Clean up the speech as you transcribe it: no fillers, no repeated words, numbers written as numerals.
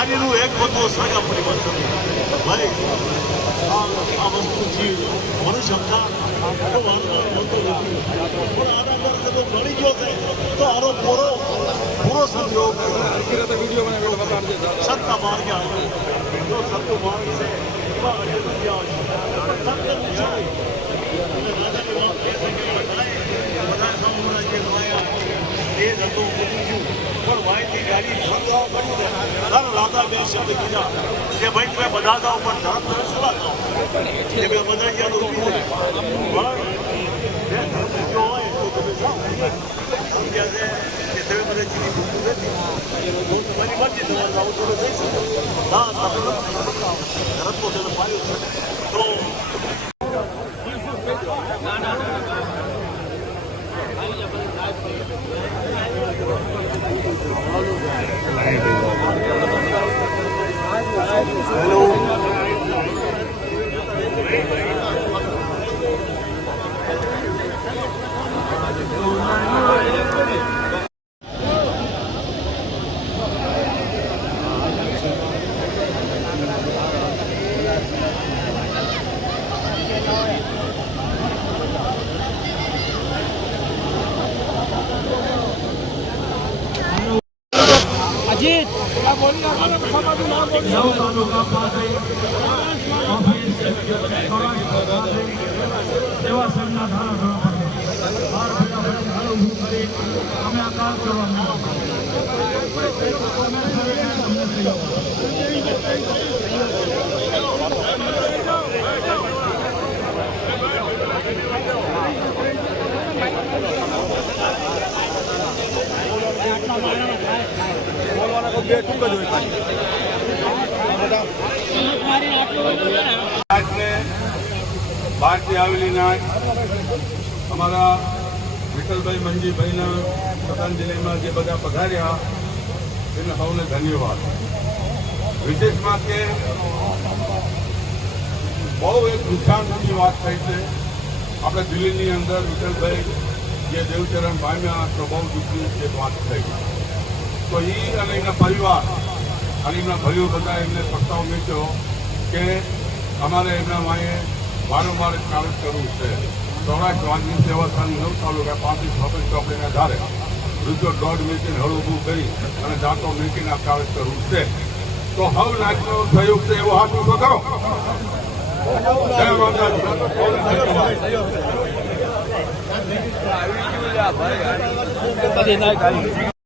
નારીનું એક બધું સળગા પરિવાર છે ભાઈ આ વસ્તુ જીવ મનુષ્ય હતા તો વારંવાર મળતો નથી પણ આના અંદર જો મળી ગયો છે તો આનો પૂરો સંજોગ સત્તા માર્ગે આવ્યો જો સત્ય માર્ગ છે એમાં અડચણ આવશે સત્ય છે અને રાજાની વાત એ છે કે બધા સામ્રાજ્ય લાયા એ જ હતું પણ માહિતી ગાડી ફરવા પડ્યું ને લાદા બે શબ્દ કીધા કે ભાઈ તમે બધા જાઓ પણ ધર્મ તમે સલાહ જાઓ એ બે બધા ગયા તો ઉભી જાય પણ જે ધર્મ જો હોય તો તમે જાઓ સમજ્યા છે કે તમે બધા જીવી ભૂખું નથી તો તમારી મરજી તમારે જાઓ તો જઈ શકો ના તમે ધર્મ તો તેને પાડ્યું છે તો હેલો અજીત સેવા સંઘના ધારાસભ્યો કરી અમે આ કામ કરવા બહારથી આવેલી નાચ અમારા વિઠ્ઠલભાઈ મંજીભાઈના શ્રદ્ધાંજલિમાં જે બધા પધાર્યા તેને સૌને ધન્યવાદ. વિશેષમાં કે બહુ એક દુઃખાંતની વાત થઈ છે. આપણે દિલ્હીની અંદર વિઠ્ઠલભાઈ જે દેવચરણ પામ્યા તો બહુ દુઃખની એક વાત થઈ. તો એ અને એમના પરિવાર અને એમના ભાઈઓ બધા એમને પ્રસ્તાવ મૂક્યો કે અમારે એમના માએ વારંવાર કાર્ય કરવું છે. સૌરાષ્ટ્ર વાંચી સેવા સંઘ 9 તાલુકા 35 ચોપડીના આધારે વૃદ્ધો દોઢ મીકીને હળ ઊભું કરી અને દાંતો મીકીને કાર્ય કરવું છે. તો હવ નાચનો સહયોગ છે એવો હાથ ઉભો કરો. જય માતાજી.